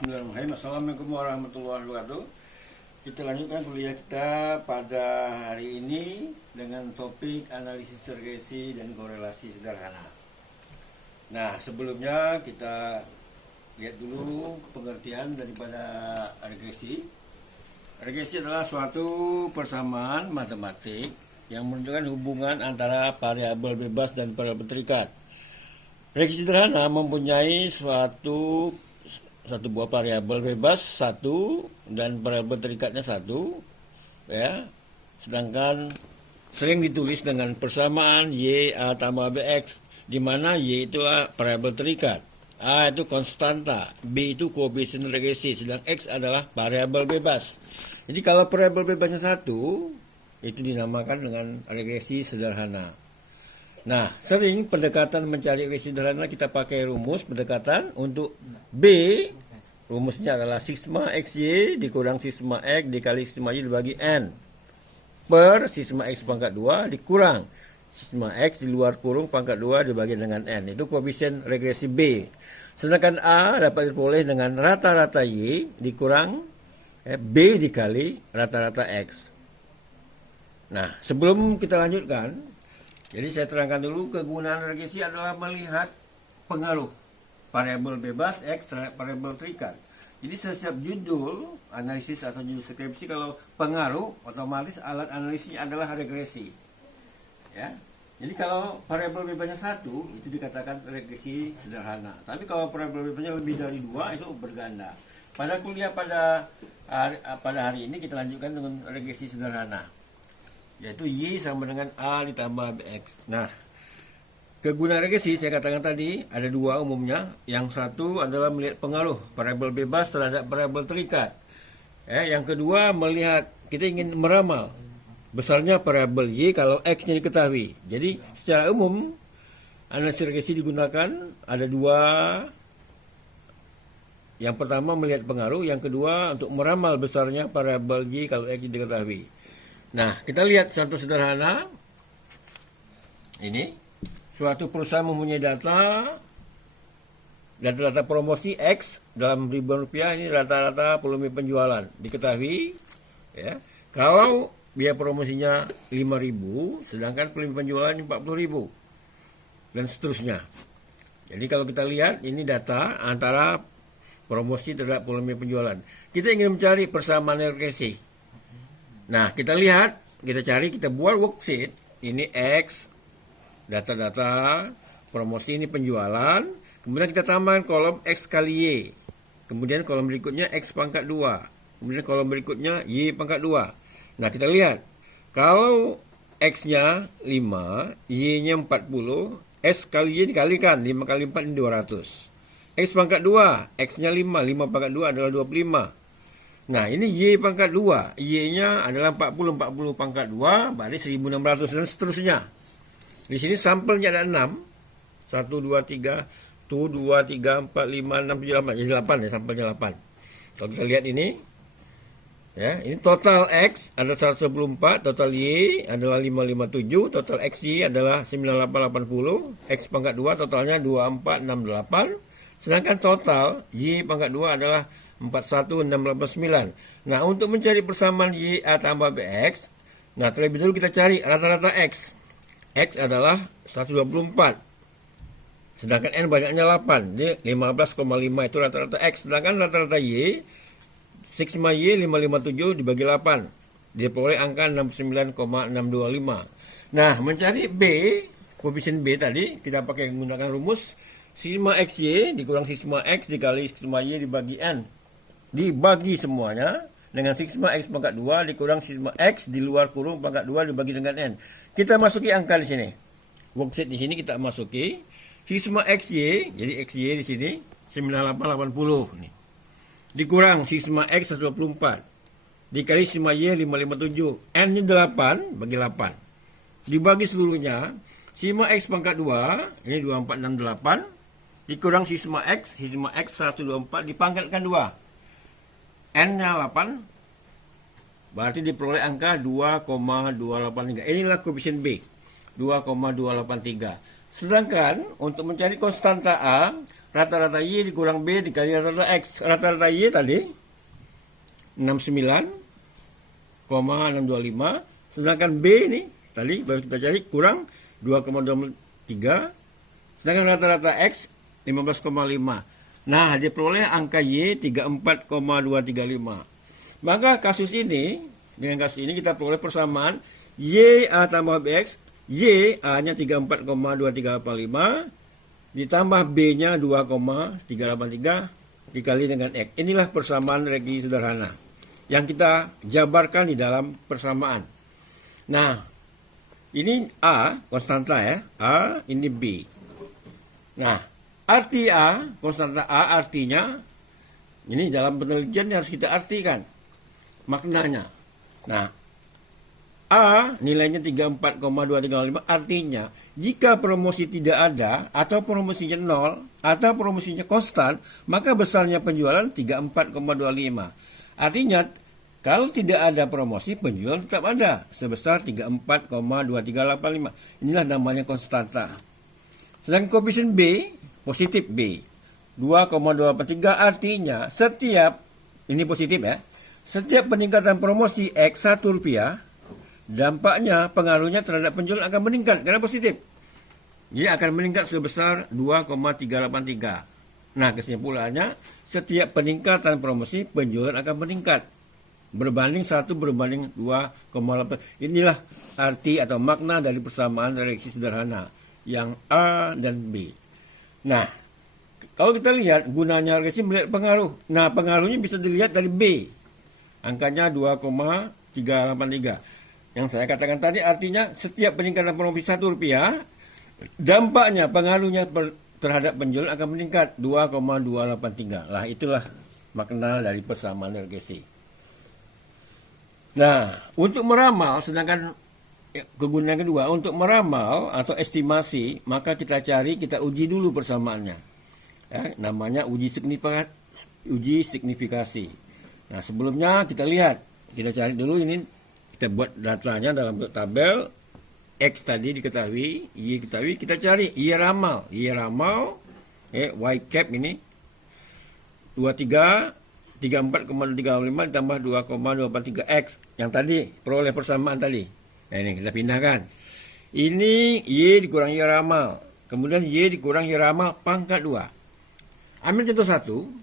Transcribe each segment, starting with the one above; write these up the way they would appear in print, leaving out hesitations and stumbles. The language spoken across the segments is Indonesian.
Bismillahirrahmanirrahim. Assalamualaikum warahmatullahi wabarakatuh. Kita lanjutkan kuliah kita pada hari ini dengan topik analisis regresi dan korelasi sederhana. Nah, sebelumnya kita lihat dulu pengertian daripada regresi. Regresi adalah suatu persamaan matematik yang menunjukkan hubungan antara variabel bebas dan variabel terikat. Regresi sederhana mempunyai satu buah variabel bebas satu dan variabel terikatnya satu, ya. Sedangkan sering ditulis dengan persamaan y a tambah bx, di mana y itu variabel terikat, a itu konstanta, b itu koefisien regresi, sedang x adalah variabel bebas. Jadi kalau variabel bebasnya satu, itu dinamakan dengan regresi sederhana. Nah, sering pendekatan mencari regresi sederhana kita pakai rumus pendekatan. Untuk B, rumusnya adalah sigma xy dikurang sigma x dikali sigma y dibagi n per sigma x pangkat 2 dikurang sigma x di luar kurung pangkat 2 dibagi dengan n. Itu koefisien regresi B. Sedangkan A dapat diperoleh dengan rata-rata y dikurang B dikali rata-rata x. Nah, sebelum kita lanjutkan, jadi saya terangkan dulu kegunaan regresi adalah melihat pengaruh variabel bebas X terhadap variabel terikat. Jadi setiap judul analisis atau judul skripsi kalau pengaruh, otomatis alat analisisnya adalah regresi. Ya. Jadi kalau variabel bebasnya satu, itu dikatakan regresi sederhana. Tapi kalau variabel bebasnya lebih dari dua, itu berganda. Pada kuliah pada hari ini kita lanjutkan dengan regresi sederhana, yaitu y sama dengan a ditambah bx. Nah, kegunaan regresi saya katakan tadi ada dua umumnya. Yang satu adalah melihat pengaruh variabel bebas terhadap variabel terikat. Yang kedua melihat, kita ingin meramal besarnya variabel y kalau x-nya diketahui. Jadi secara umum analisis regresi digunakan ada dua. Yang pertama melihat pengaruh, yang kedua untuk meramal besarnya variabel y kalau x diketahui. Nah, kita lihat contoh sederhana. Ini suatu perusahaan mempunyai data promosi X dalam ribuan rupiah. Ini rata-rata volume penjualan diketahui, ya. Kalau biaya promosinya 5.000, sedangkan volume penjualan 40.000 dan seterusnya. Jadi kalau kita lihat ini data antara promosi terhadap volume penjualan. Kita ingin mencari persamaan regresi. Nah, kita lihat, kita buat worksheet. Ini X, data-data, promosi ini penjualan. Kemudian kita tambahkan kolom X kali Y. Kemudian kolom berikutnya X pangkat 2. Kemudian kolom berikutnya Y pangkat 2. Nah, kita lihat. Kalau X-nya 5, Y-nya 40, S kali Y dikalikan. 5 kali 4 ini 200. X pangkat 2, X-nya 5, 5 pangkat 2 adalah 25. Nah, ini Y pangkat 2. Y-nya adalah 40 pangkat 2, berarti 1600 dan seterusnya. Di sini sampelnya ada 6. 1, 2, 3, 2, 3, 4, 5, 6, 7, 8. Jadi 8 ya, sampelnya 8. Kalau kita lihat ini, ya, ini total X ada 114, total Y adalah 557, total XY adalah 9880, X pangkat 2 totalnya 2468, sedangkan total Y pangkat 2 adalah 41689. Nah, untuk mencari persamaan y a tambah bx, nah terlebih dahulu kita cari rata-rata x. X adalah 124. Sedangkan n banyaknya 8. Jadi 15,5 itu rata-rata x. Sedangkan rata-rata y, sigma y 557 dibagi 8. Dia peroleh angka 69,625. Nah, mencari b, koefisien b tadi kita pakai menggunakan rumus sigma xy dikurang sigma x dikali sigma y dibagi n. Dibagi semuanya dengan sigma x pangkat 2 dikurang sigma x di luar kurung pangkat 2 dibagi dengan n. Kita masuki angka di sini. Worksheet di sini kita masuki sigma xy, jadi xy di sini 9880 nih. Dikurang sigma x 124 dikali sigma y 557. N nya 8 bagi 8. Dibagi seluruhnya sigma x pangkat 2 ini 2468 dikurang sigma x 124 dipangkatkan 2. N-nya 8, berarti diperoleh angka 2,283. Inilah koefisien B, 2,283. Sedangkan untuk mencari konstanta A, rata-rata Y dikurang B dikali rata-rata X. Rata-rata Y tadi 69,625. Sedangkan B ini tadi baru kita cari kurang 2,23. Sedangkan rata-rata X 15,5. Nah, diperoleh angka Y 34,235. Maka dengan kasus ini kita peroleh persamaan Y A tambah BX, Y A-nya 34,2385 ditambah B-nya 2,383 dikali dengan X. Inilah persamaan regi sederhana yang kita jabarkan di dalam persamaan. Nah, ini A, konstanta ya. A, ini B. Nah, arti A, konstanta A artinya, ini dalam penelitian harus kita artikan maknanya. Nah, A nilainya 34,235 artinya jika promosi tidak ada atau promosinya 0 atau promosinya konstan, maka besarnya penjualan 34,25. Artinya kalau tidak ada promosi, penjualan tetap ada sebesar 34,2385. Inilah namanya konstanta. Sedangkan koefisien B, positif B, 2,283 artinya setiap, ini positif ya, setiap peningkatan promosi X Rp1, dampaknya pengaruhnya terhadap penjualan akan meningkat karena positif. Dia akan meningkat sebesar 2,383. Nah, kesimpulannya setiap peningkatan promosi penjualan akan meningkat berbanding 1 berbanding 2,8. Inilah arti atau makna dari persamaan reaksi sederhana yang A dan B. Nah, kalau kita lihat gunanya reaksi melihat pengaruh. Nah, pengaruhnya bisa dilihat dari B. Angkanya 2,383. Yang saya katakan tadi artinya setiap peningkatan promosi Rp1, dampaknya, pengaruhnya terhadap penjualan akan meningkat 2,283. Lah, itulah makna dari persamaan regresi. Nah, untuk meramal, sedangkan kegunaan kedua, untuk meramal atau estimasi, maka kita uji dulu persamaannya. Ya, namanya uji signifikasi. Nah, sebelumnya kita cari dulu ini. Kita buat datanya dalam bentuk tabel. X tadi diketahui, Y diketahui, kita cari Y ramal. Y cap ini 34,355 ditambah 2,243 X yang tadi peroleh persamaan tadi. Nah, ini kita pindahkan. Ini Y dikurang Y ramal. Kemudian Y dikurang Y ramal pangkat 2. Ambil contoh 1.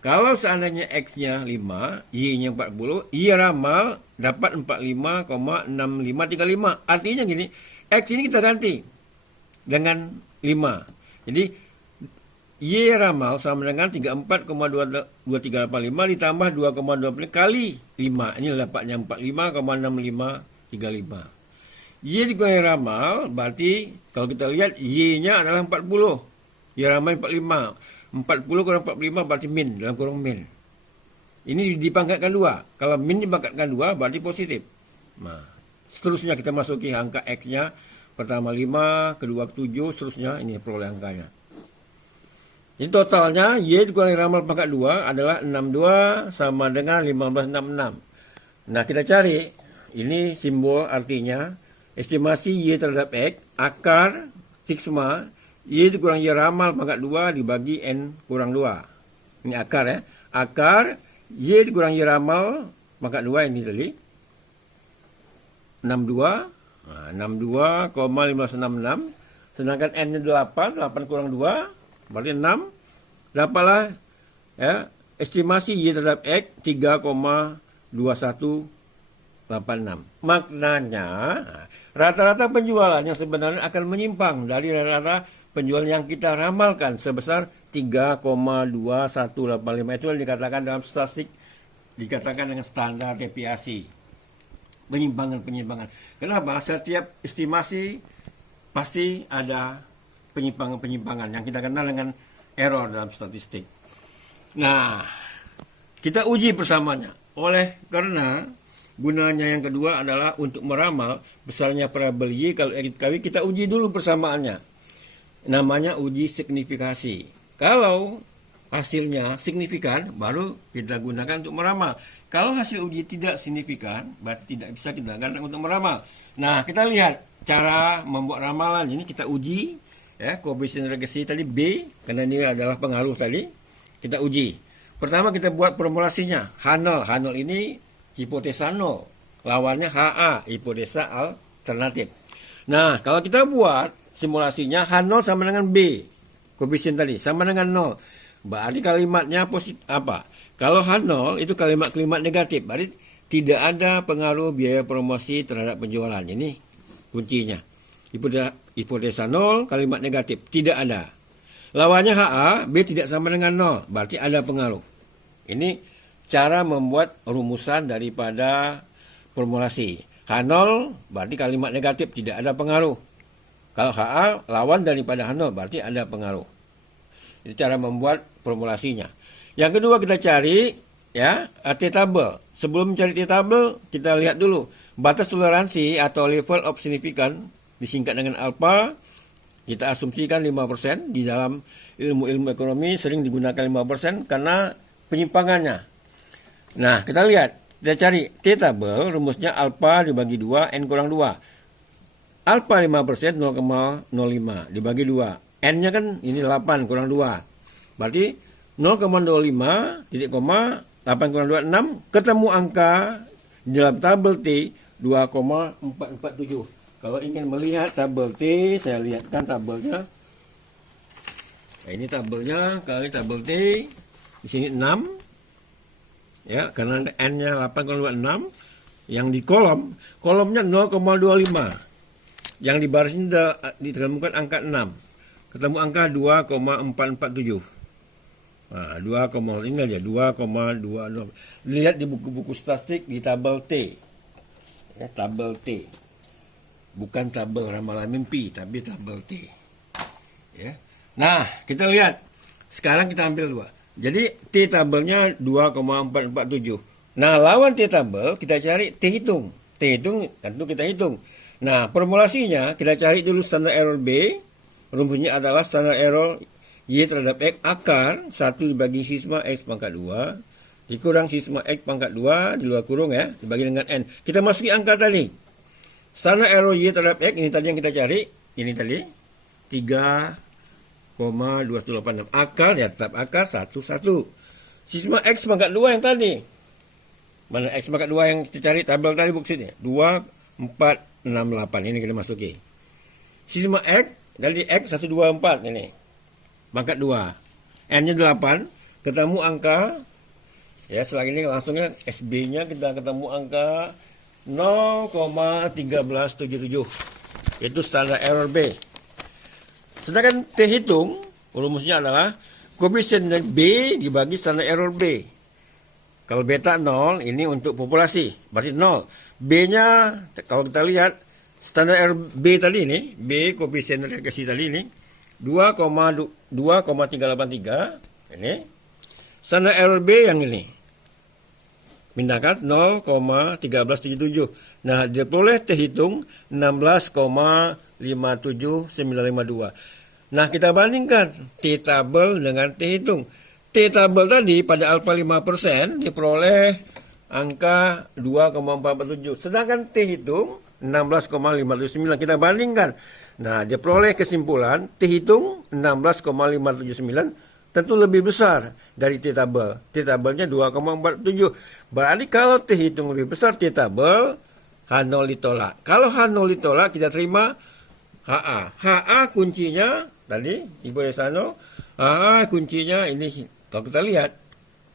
Kalau seandainya X-nya 5, Y-nya 40, Y ramal dapat 45,6535. Artinya gini, X ini kita ganti dengan 5. Jadi, Y ramal sama dengan 34,2385 ditambah 2,20 kali 5. Ini dapatnya 45,6535. Y dikurang Y ramal, berarti kalau kita lihat Y-nya adalah 40. Y ramal 45. 40 kurang 45 berarti min, dalam kurung min. Ini dipangkatkan 2. Kalau min dipangkatkan 2 berarti positif. Nah, seterusnya kita masuki angka X-nya. Pertama 5, kedua 7, seterusnya ini peroleh angkanya. Ini totalnya Y dikurang ramal pangkat 2 adalah 62 sama dengan 1566. Nah, kita cari. Ini simbol artinya estimasi Y terhadap X, akar sigma Y dikurang Y ramal pangkat 2 dibagi N kurang 2. Ini akar ya. Akar Y dikurang Y ramal pangkat 2 ini tadi. 62. Nah, 62,566. Sedangkan N-nya 8. 8 kurang 2. Berarti 6. Dapatlah ya, estimasi Y terhadap X 3,2186. Maknanya, rata-rata penjualan yang sebenarnya akan menyimpang dari rata-rata penjualan yang kita ramalkan sebesar 3,2185. Itu yang dikatakan dalam statistik, dikatakan dengan standar deviasi. Penyimpangan. Kenapa? Setiap estimasi pasti ada penyimpangan yang kita kenal dengan error dalam statistik. Nah, kita uji persamaannya. Karena gunanya yang kedua adalah untuk meramal besarnya variabel Y. Kalau kita uji dulu persamaannya. Namanya uji signifikasi. Kalau hasilnya signifikan, baru kita gunakan untuk meramal. Kalau hasil uji tidak signifikan, berarti tidak bisa kita gunakan untuk meramal. Nah, kita lihat cara membuat ramalan. Ini kita uji ya, koefisien regresi tadi B, karena ini adalah pengaruh tadi, kita uji. Pertama kita buat formulasinya, H0. H0 ini hipotesa 0, lawannya HA, hipotesa alternatif. Nah, kalau kita buat simulasinya, H0 sama dengan B, koefisien tadi, sama dengan 0. Berarti kalimatnya positif apa? Kalau H0 itu kalimat negatif, berarti tidak ada pengaruh biaya promosi terhadap penjualan. Ini kuncinya. Hipotesa 0, kalimat negatif, tidak ada. Lawannya HA, B tidak sama dengan 0, berarti ada pengaruh. Ini cara membuat rumusan daripada formulasi. H0 berarti kalimat negatif, tidak ada pengaruh. Kalau HA lawan daripada H0 berarti ada pengaruh. Itu cara membuat formulasinya. Yang kedua kita cari ya T-table. Sebelum mencari T-table kita lihat dulu batas toleransi atau level of significance disingkat dengan alpha. Kita asumsikan 5%. Di dalam ilmu-ilmu ekonomi sering digunakan 5% karena penyimpangannya. Nah, kita lihat, kita cari T-table, rumusnya alpha dibagi 2, N kurang 2. Alpha 5%, 0,05 dibagi 2. N-nya kan ini 8 kurang 2. Berarti 0,05, titik koma, 8 kurang 2, 6. Ketemu angka di dalam tabel T, 2,447. Kalau ingin melihat tabel T, saya lihatkan tabelnya. Nah, ini tabelnya, kali tabel T, di sini 6. Ya, karena N-nya 8,26. Yang di kolomnya 0,25. Yang di baris ini ditemukan angka 6. Ketemu angka 2,447. Nah, 2, ini aja 2,22. Lihat di buku-buku statistik di tabel T. Ya, tabel T. Bukan tabel ramalan mimpi, tapi tabel T. Ya. Nah, kita lihat. Sekarang kita ambil 2. Jadi T-tabelnya 2,447. Nah, lawan T-tabel kita cari T-hitung. T-hitung tentu kita hitung. Nah, formulasinya kita cari dulu standar error B. Rumusnya adalah standar error Y terhadap X akar 1 dibagi sigma X pangkat 2 dikurang sigma X pangkat 2 di luar kurung ya, dibagi dengan N. Kita masuki angka tadi. Standar error Y terhadap X, ini tadi yang kita cari. Ini tadi 3,2186. Akar ya tetap akar 1, 1. Sigma X pangkat 2 yang tadi. Mana X pangkat 2 yang kita cari tabel tadi buktinya? 2468. Ini kita masuki. Sigma X dari X 124 ini. Pangkat 2. N-nya 8. Ketemu angka. Ya, setelah ini langsungnya SB-nya kita ketemu angka 0,1377. Itu standar error B. Sedangkan T hitung, rumusnya adalah koefisien B dibagi standar error B. Kalau beta 0, ini untuk populasi, berarti 0. B-nya, kalau kita lihat, standar error B tadi ini, B koefisien regresi tadi ini, 2,383, ini. Standar error B yang ini. Pindahkan 0,1377. Nah, diperoleh T hitung 16,57952. Nah, kita bandingkan T-tabel dengan T hitung. T-tabel tadi pada alfa 5% diperoleh angka 2,447. Sedangkan T hitung 16,579. Kita bandingkan. Nah, diperoleh kesimpulan T hitung 16,579 tentu lebih besar dari T-tabel. T-tabelnya 2,47. Berarti kalau T hitung lebih besar T-tabel, H0 ditolak. Kalau H0 ditolak, kita terima HA. HA kuncinya, tadi Ibu Desano, HA kuncinya ini, kalau kita lihat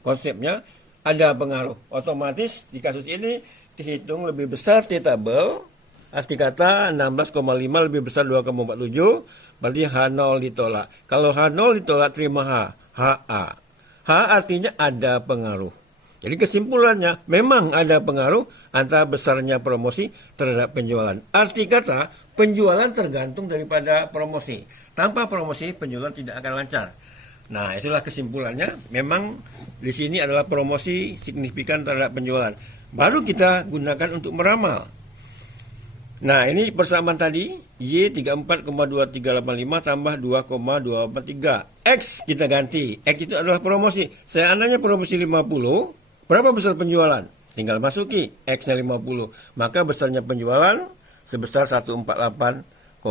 konsepnya, ada pengaruh. Otomatis di kasus ini, T hitung lebih besar T-tabel, arti kata 16,5 lebih besar 2,47, berarti H0 ditolak. Kalau H0 ditolak, terima H. HA. H artinya ada pengaruh. Jadi kesimpulannya, memang ada pengaruh antara besarnya promosi terhadap penjualan. Arti kata, penjualan tergantung daripada promosi. Tanpa promosi, penjualan tidak akan lancar. Nah, itulah kesimpulannya. Memang di sini adalah promosi signifikan terhadap penjualan. Baru kita gunakan untuk meramal. Nah, ini persamaan tadi, Y 34,2385 tambah 2,243. X kita ganti. X itu adalah promosi. Seandainya promosi 50, berapa besar penjualan? Tinggal masuki X-nya 50. Maka besarnya penjualan sebesar 148,384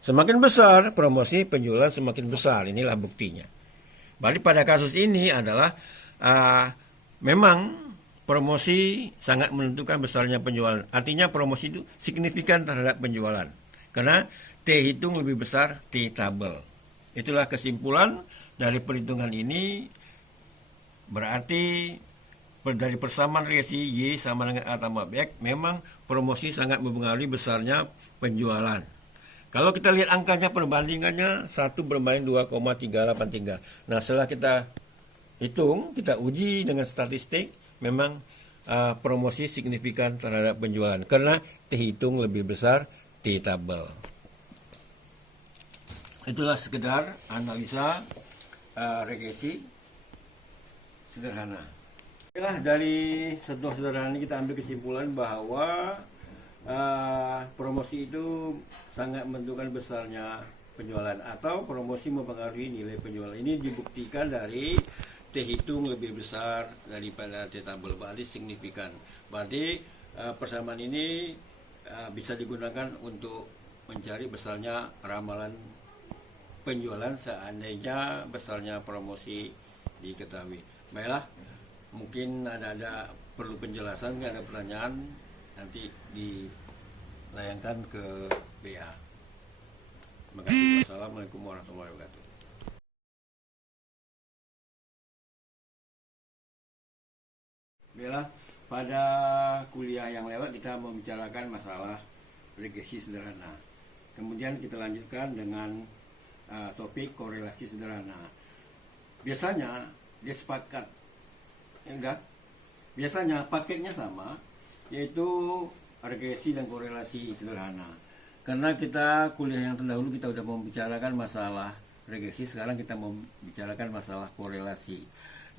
Semakin besar promosi, penjualan semakin besar. Inilah buktinya. Berarti pada kasus ini adalah memang promosi sangat menentukan besarnya penjualan. Artinya promosi itu signifikan terhadap penjualan. Karena T hitung lebih besar T tabel. Itulah kesimpulan dari perhitungan ini. Berarti dari persamaan reaksi Y sama dengan A tambah X, memang promosi sangat mempengaruhi besarnya penjualan. Kalau kita lihat angkanya, perbandingannya 1 berbanding 2,383. Nah, setelah kita hitung, kita uji dengan statistik, memang promosi signifikan terhadap penjualan. Karena T hitung lebih besar T tabel. Itulah sekedar analisa regresi sederhana. Dari contoh sederhana ini kita ambil kesimpulan bahwa promosi itu sangat menentukan besarnya penjualan, atau promosi mempengaruhi nilai penjualan. Ini dibuktikan dari T hitung lebih besar daripada T tabel, berarti signifikan. Berarti persamaan ini bisa digunakan untuk mencari besarnya ramalan penjualan seandainya besarnya promosi diketahui. Baiklah, mungkin ada perlu penjelasan, nggak ada pertanyaan, nanti dilayangkan ke BA. Terima kasih. Wassalamualaikum warahmatullahi wabarakatuh. Baiklah, pada kuliah yang lewat kita membicarakan masalah regresi sederhana. Kemudian kita lanjutkan dengan topik korelasi sederhana. Biasanya dia sepakat, enggak? Biasanya paketnya sama, yaitu regresi dan korelasi sederhana. Karena kita kuliah yang terdahulu kita sudah membicarakan masalah regresi, sekarang kita membicarakan masalah korelasi.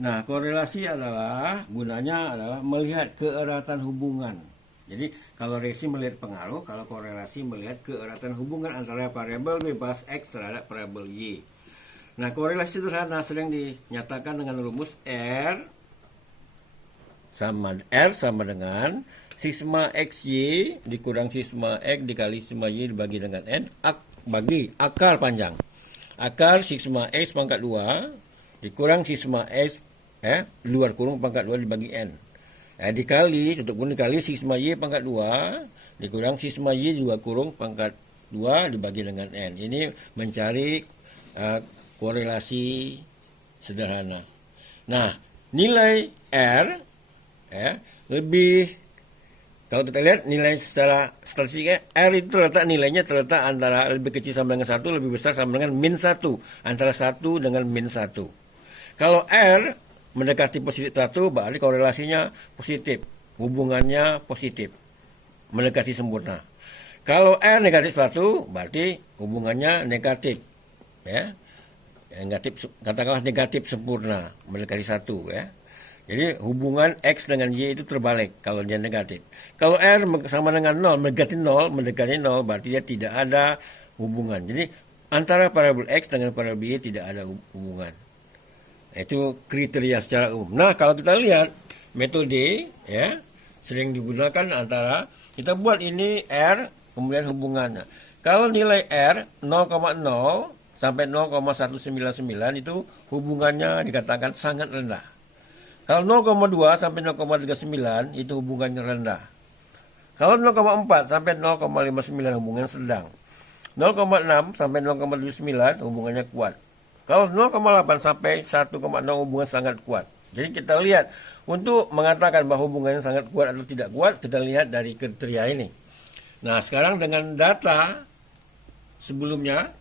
Nah, korelasi adalah gunanya adalah melihat keeratan hubungan. Jadi kalau regresi melihat pengaruh, kalau korelasi melihat keeratan hubungan antara variabel bebas X terhadap variabel Y. Nah, korelasi sederhana sering dinyatakan dengan rumus R sama dengan sigma XY dikurang sigma X dikali sigma Y dibagi dengan N bagi akar panjang. Akar sigma X pangkat 2 dikurang sigma X luar kurung pangkat 2 dibagi N. Dikali, tutup kurung dikali sigma Y pangkat 2 dikurang sigma Y dua kurung pangkat 2 dibagi dengan N. Ini mencari korelasi sederhana. Nah, nilai R lebih, kalau kita lihat nilai secara statistik, R itu terletak antara lebih kecil sama dengan 1, lebih besar sama dengan min 1, antara 1 dengan min 1. Kalau R mendekati positif 1, berarti korelasinya positif, hubungannya positif, mendekati sempurna. Kalau R negatif 1, berarti hubungannya negatif, negatif, katakanlah negatif sempurna, mendekati 1, Jadi hubungan X dengan Y itu terbalik kalau dia negatif. Kalau R sama dengan 0, mendekati 0, berarti dia tidak ada hubungan. Jadi antara variabel X dengan variabel Y tidak ada hubungan. Itu kriteria secara umum. Nah, kalau kita lihat metode sering digunakan antara, kita buat ini R, kemudian hubungannya. Kalau nilai R 0,0 sampai 0,199 itu hubungannya dikatakan sangat rendah. Kalau 0,2 sampai 0,39 itu hubungannya rendah. Kalau 0,4 sampai 0,59 hubungannya sedang. 0,6 sampai 0,79 hubungannya kuat. Kalau 0,8 sampai 1,0 hubungan sangat kuat. Jadi kita lihat untuk mengatakan bahwa hubungannya sangat kuat atau tidak kuat, kita lihat dari kriteria ini. Nah, sekarang dengan data sebelumnya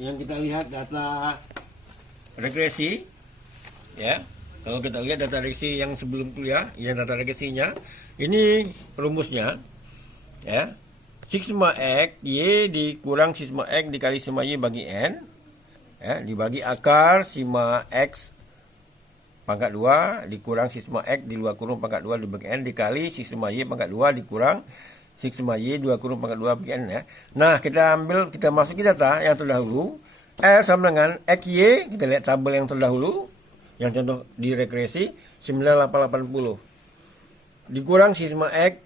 yang kita lihat data regresi, kalau kita lihat data regresi yang sebelum kuliah, yang data regresinya, ini rumusnya, sigma X Y dikurang sigma X dikali sigma Y bagi N, dibagi akar sigma X pangkat 2 dikurang sigma X di luar kurung pangkat 2 dibagi N dikali sigma Y pangkat 2 dikurang sigma Y 2 kurung pangkat 2 bagi N. Nah, kita masuki data yang terdahulu. R sama dengan XY, kita lihat tabel yang terdahulu, yang contoh di regresi 9880. Dikurang sigma X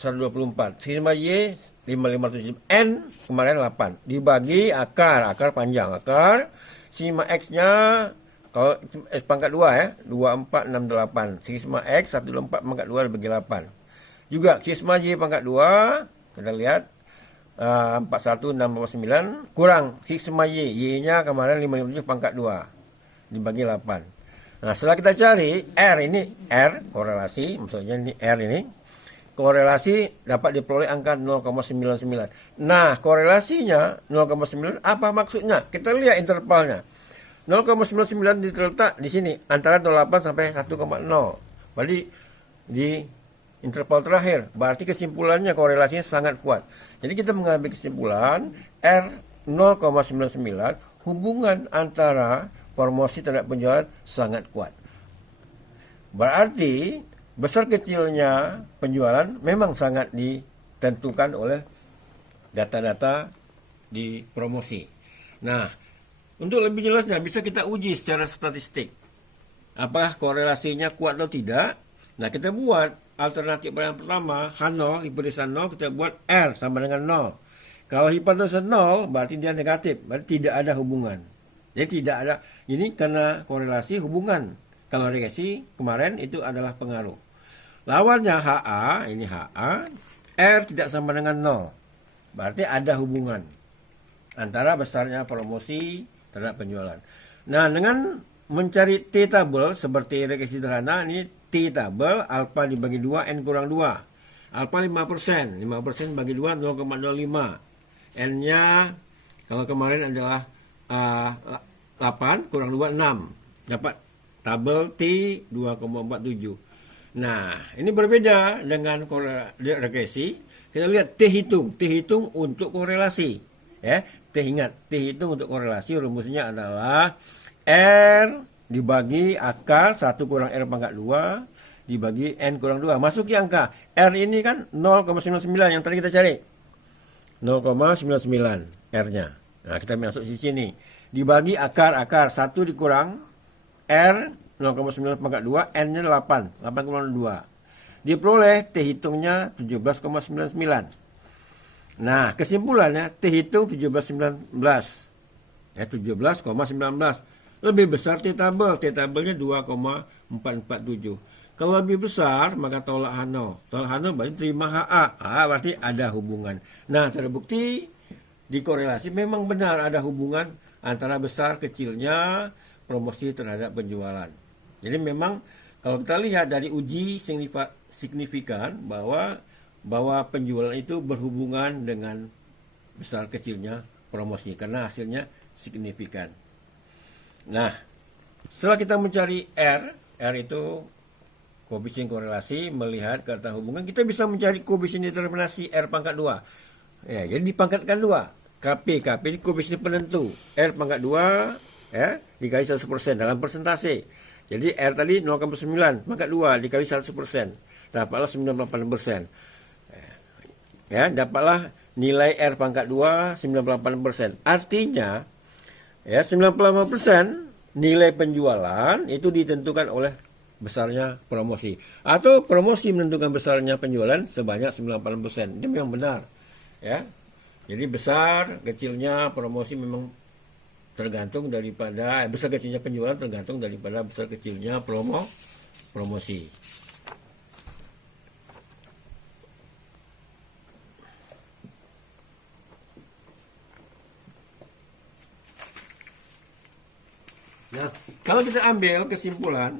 124. Sigma Y 5570. N kemarin 8. Dibagi akar panjang. Akar sigma X-nya kalau X pangkat 2 ya, 2468. Sigma X 124 pangkat 2 dibagi 8. Juga sigma Y pangkat 2, kita lihat 41689 kurang sigma Y. Y-nya kemarin 557 pangkat 2 dibagi 8. Nah, setelah kita cari R ini, R korelasi, maksudnya ini R ini korelasi dapat diperoleh angka 0,99. Nah, korelasinya 0,9 apa maksudnya? Kita lihat intervalnya. 0,99 terletak di sini antara 0,8 sampai 1,0. Berarti di interval terakhir. Berarti kesimpulannya korelasinya sangat kuat. Jadi kita mengambil kesimpulan R 0,99 hubungan antara promosi terhadap penjualan sangat kuat. Berarti besar kecilnya penjualan memang sangat ditentukan oleh data-data di promosi. Nah, untuk lebih jelasnya bisa kita uji secara statistik. Apa korelasinya kuat atau tidak? Nah, kita buat alternatif yang pertama, H0, hipotesa 0, kita buat R sama dengan 0. Kalau hipotesa 0, berarti dia negatif, berarti tidak ada hubungan. Jadi tidak ada, ini karena korelasi hubungan. Kalau regresi kemarin itu adalah pengaruh. Lawannya HA, ini HA, R tidak sama dengan 0. Berarti ada hubungan antara besarnya promosi terhadap penjualan. Nah, dengan mencari T-tabel seperti regresi sederhana, ini T-tabel alfa dibagi 2, N kurang 2. Alfa 5%, 5% bagi 2, 0,05. N-nya kalau kemarin adalah 8 kurang 2, 6. Dapat tabel T 2,47. Nah, ini berbeda dengan regresi. Kita lihat T hitung. T hitung untuk korelasi. Ya, T ingat, T hitung untuk korelasi rumusnya adalah R dibagi akar 1 kurang R pangkat 2 dibagi N kurang 2. Masuki angka. R ini kan 0,99 yang tadi kita cari. 0,99 R-nya. Nah, kita masuk di sini. Dibagi akar 1 dikurang R 0,9 pangkat 2, N-nya 8 kurang 2. Diperoleh T hitungnya 17,99. Nah, kesimpulannya T hitung 17,19. Ya, 17,19. Lebih besar T-tabel. T-tabelnya 2,447. Kalau lebih besar, maka tolak H0. Tolak H0 berarti terima HA. Berarti ada hubungan. Nah, terbukti di korelasi memang benar ada hubungan antara besar kecilnya promosi terhadap penjualan. Jadi memang kalau kita lihat dari uji signifikan bahwa penjualan itu berhubungan dengan besar kecilnya promosi karena hasilnya signifikan. Nah, setelah kita mencari R itu koefisien korelasi, melihat kata hubungan, kita bisa mencari koefisien determinasi R pangkat 2. Ya, jadi dipangkatkan 2. KP ini koefisien penentu. R pangkat 2 ya, dikali 100% dalam persentase. Jadi R tadi 0,9 pangkat 2 dikali 100%. Dapatlah 98%. Ya, dapatlah nilai R pangkat 2 98%. Artinya ya 98% nilai penjualan itu ditentukan oleh besarnya promosi. Atau promosi menentukan besarnya penjualan sebanyak 98%. Itu memang benar. Ya. Jadi besar kecilnya promosi memang tergantung daripada besar kecilnya penjualan tergantung daripada besar kecilnya promosi. Nah, kalau kita ambil kesimpulan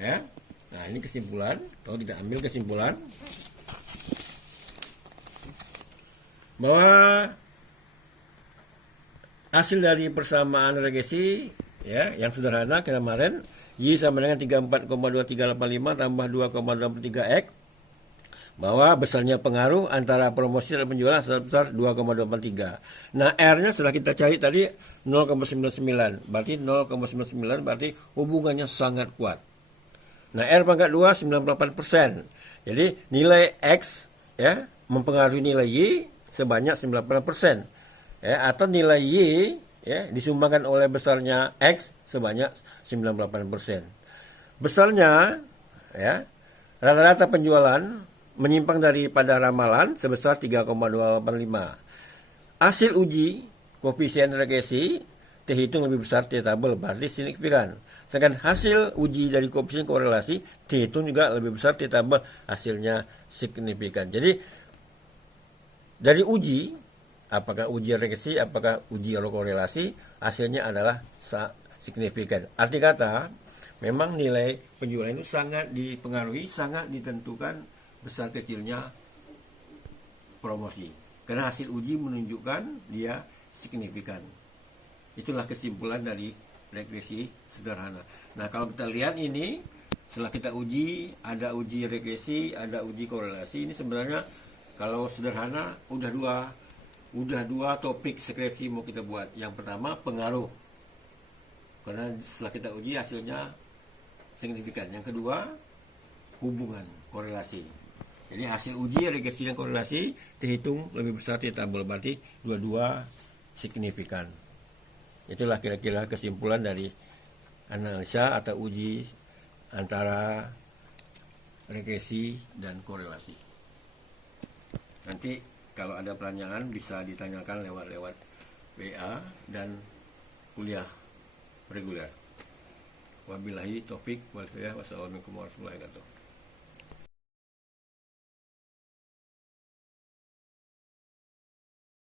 ya. Nah, ini kesimpulan. Kalau kita ambil kesimpulan bahwa hasil dari persamaan regresi ya yang sederhana kemarin Y sama dengan 34,2385 tambah 2,23X, bahwa besarnya pengaruh antara promosi dan penjualan sebesar 2,23. Nah, R-nya setelah kita cari tadi 0,99. Berarti 0,99 berarti hubungannya sangat kuat. Nah, R pangkat 2 98%. Jadi nilai X ya mempengaruhi nilai Y sebanyak 98%. Ya, atau nilai Y ya disumbangkan oleh besarnya X sebanyak 98%. Besarnya ya rata-rata penjualan menyimpang daripada ramalan sebesar 3,285. Hasil uji koefisien regresi terhitung lebih besar T tabel, berarti signifikan. Sedangkan hasil uji dari koefisien korelasi terhitung juga lebih besar T tabel, hasilnya signifikan. Jadi dari uji, apakah uji regresi, apakah uji korelasi, hasilnya adalah signifikan. Arti kata, memang nilai penjualan itu sangat dipengaruhi, sangat ditentukan besar kecilnya promosi. Karena hasil uji menunjukkan dia signifikan. Itulah kesimpulan dari regresi sederhana. Nah, kalau kita lihat ini, setelah kita uji, ada uji regresi, ada uji korelasi. Ini sebenarnya kalau sederhana udah dua topik skripsi mau kita buat. Yang pertama pengaruh, karena setelah kita uji hasilnya signifikan. Yang kedua hubungan, korelasi. Jadi hasil uji regresi dan korelasi terhitung lebih besar T tabel, berarti dua-dua signifikan. Itulah kira-kira kesimpulan dari analisa atau uji antara regresi dan korelasi. Nanti kalau ada pertanyaan bisa ditanyakan lewat WA dan kuliah reguler. Wabillahi taufik wal hidayah. Wassalamualaikum warahmatullahi wabarakatuh.